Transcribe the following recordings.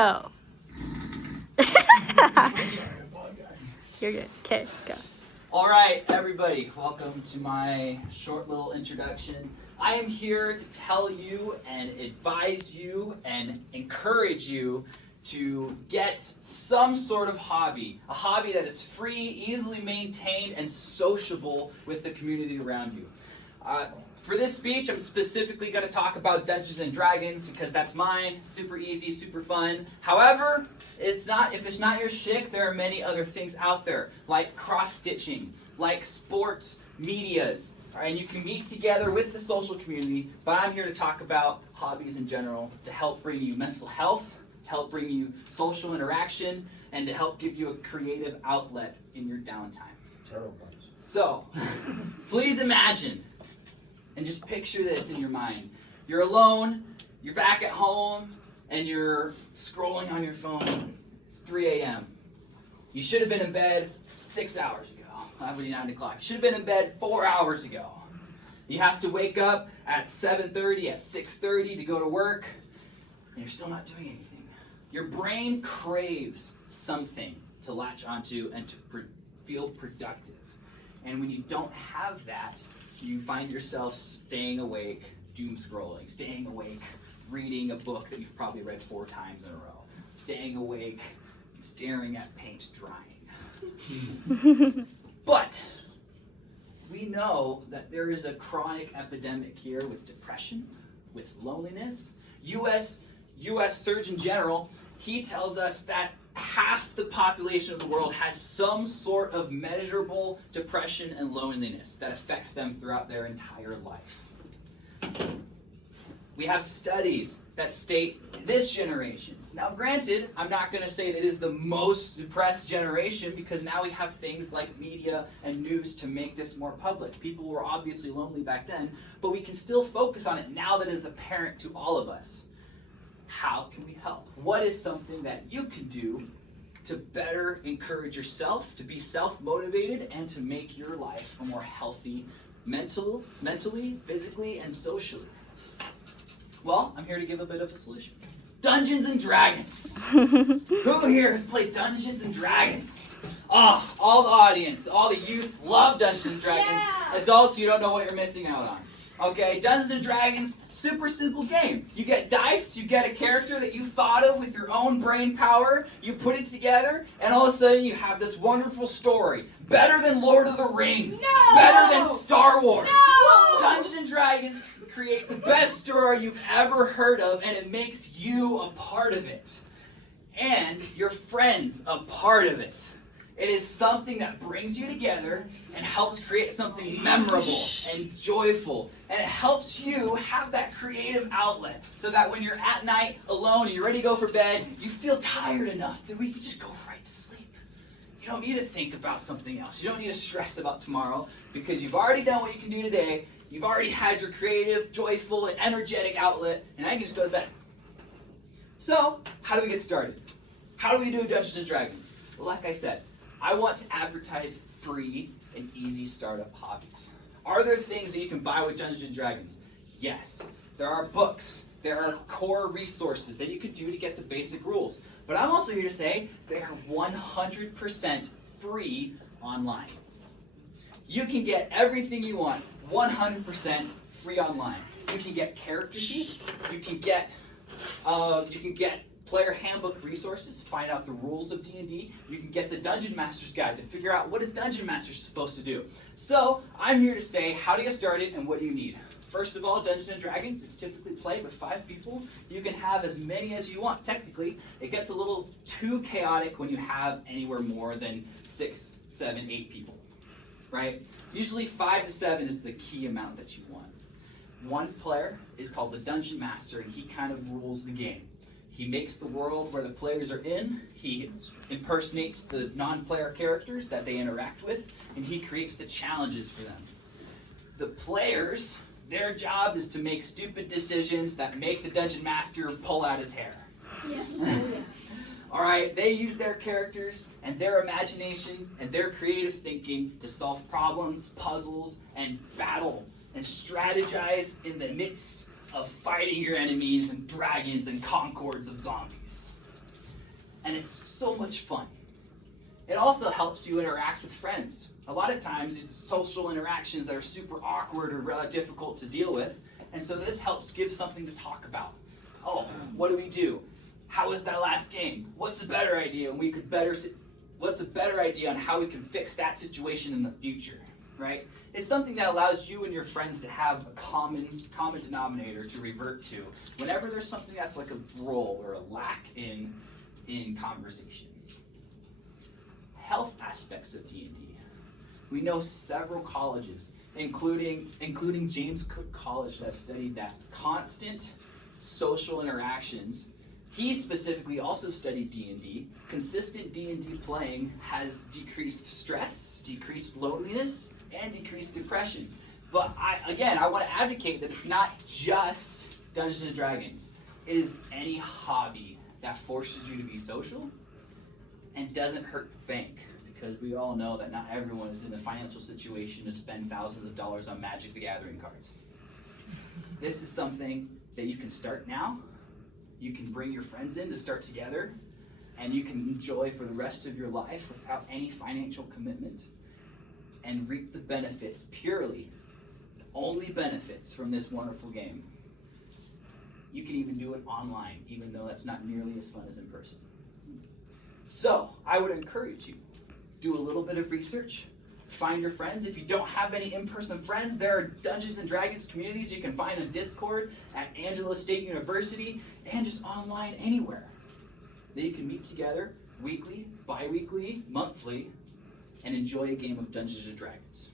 Oh. You're good. Okay, go. All right, everybody, welcome to my short little introduction. I am here to tell you and advise you and encourage you to get some sort of hobby, a hobby that is free, easily maintained, and sociable with the community around you. For this speech, I'm specifically going to talk about Dungeons and Dragons because that's mine. Super easy, super fun. However, if it's not your shtick, there are many other things out there, like cross-stitching, like sports medias, and you can meet together with the social community, but I'm here to talk about hobbies in general to help bring you mental health, to help bring you social interaction, and to help give you a creative outlet in your downtime. Terrible. So, please imagine and just picture this in your mind. You're alone, you're back at home, and you're scrolling on your phone. It's 3 a.m. You should have been in bed 6 hours ago. That would be 9 o'clock. You should have been in bed 4 hours ago. You have to wake up at 7:30, at 6:30 to go to work, and you're still not doing anything. Your brain craves something to latch onto and to feel productive. And when you don't have that, you find yourself staying awake, doom scrolling, staying awake, reading a book that you've probably read 4 times in a row, staying awake, staring at paint drying. But we know that there is a chronic epidemic here with depression, with loneliness. U.S. Surgeon General, he tells us that half the population of the world has some sort of measurable depression and loneliness that affects them throughout their entire life. We have studies that state this generation. Now granted, I'm not going to say that it is the most depressed generation because now we have things like media and news to make this more public. People were obviously lonely back then, but we can still focus on it now that it is apparent to all of us. How can we help? What is something that you can do to better encourage yourself, to be self-motivated, and to make your life a more healthy mentally, physically, and socially? Well, I'm here to give a bit of a solution. Dungeons and Dragons. Who here has played Dungeons and Dragons? Oh, all the audience, all the youth love Dungeons and Dragons. Yeah. Adults, you don't know what you're missing out on. Okay, Dungeons and Dragons, super simple game. You get dice, you get a character that you thought of with your own brain power, you put it together, and all of a sudden you have this wonderful story. Better than Lord of the Rings. No! Better than Star Wars. No! Dungeons and Dragons create the best story you've ever heard of, and it makes you a part of it. And your friends a part of it. It is something that brings you together and helps create something memorable and joyful. And it helps you have that creative outlet so that when you're at night alone and you're ready to go for bed, you feel tired enough that we can just go right to sleep. You don't need to think about something else. You don't need to stress about tomorrow because you've already done what you can do today. You've already had your creative, joyful, and energetic outlet, and now you can just go to bed. So, how do we get started? How do we do Dungeons and Dragons? Well, like I said, I want to advertise free and easy startup hobbies. Are there things that you can buy with Dungeons & Dragons? Yes. There are books. There are core resources that you can do to get the basic rules. But I'm also here to say they are 100% free online. You can get everything you want 100% free online. You can get character sheets. You can get player handbook resources, find out the rules of D&D. You can get the Dungeon Master's Guide to figure out what a Dungeon Master is supposed to do. So, I'm here to say how to get started and what do you need. First of all, Dungeons & Dragons, it's typically played with 5 people. You can have as many as you want. Technically, it gets a little too chaotic when you have anywhere more than 6, 7, 8 people, right? Usually 5 to 7 is the key amount that you want. One player is called the Dungeon Master, and he kind of rules the game. He makes the world where the players are in, he impersonates the non-player characters that they interact with, and he creates the challenges for them. The players, their job is to make stupid decisions that make the Dungeon Master pull out his hair. Yeah. All right, they use their characters and their imagination and their creative thinking to solve problems, puzzles, and battle and strategize in the midst of fighting your enemies and dragons and concords of zombies. and it's so much fun. It also helps you interact with friends. A lot of times it's social interactions that are super awkward or rather difficult to deal with, and so this helps give something to talk about. Oh, what do we do? How was that last game? What's a better idea? And what's a better idea on how we can fix that situation in the future, right? It's something that allows you and your friends to have a common denominator to revert to whenever there's something that's like a roll or a lack in conversation. Health aspects of D&D. We know several colleges, including James Cook College, that have studied that constant social interactions. He specifically also studied D&D. Consistent D&D playing has decreased stress, decreased loneliness, and decreased depression. But I want to advocate that it's not just Dungeons and Dragons. It is any hobby that forces you to be social and doesn't hurt the bank, because we all know that not everyone is in a financial situation to spend thousands of dollars on Magic the Gathering cards. This is something that you can start now. You can bring your friends in to start together, and you can enjoy for the rest of your life without any financial commitment and reap the benefits purely, only benefits from this wonderful game. You can even do it online, even though that's not nearly as fun as in person. So I would encourage you, do a little bit of research, find your friends. If you don't have any in-person friends, there are Dungeons and Dragons communities you can find on Discord, at Angelo State University, and just online anywhere. That you can meet together weekly, bi-weekly, monthly, and enjoy a game of Dungeons and Dragons.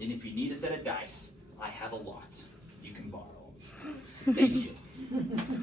And if you need a set of dice, I have a lot you can borrow. Thank you.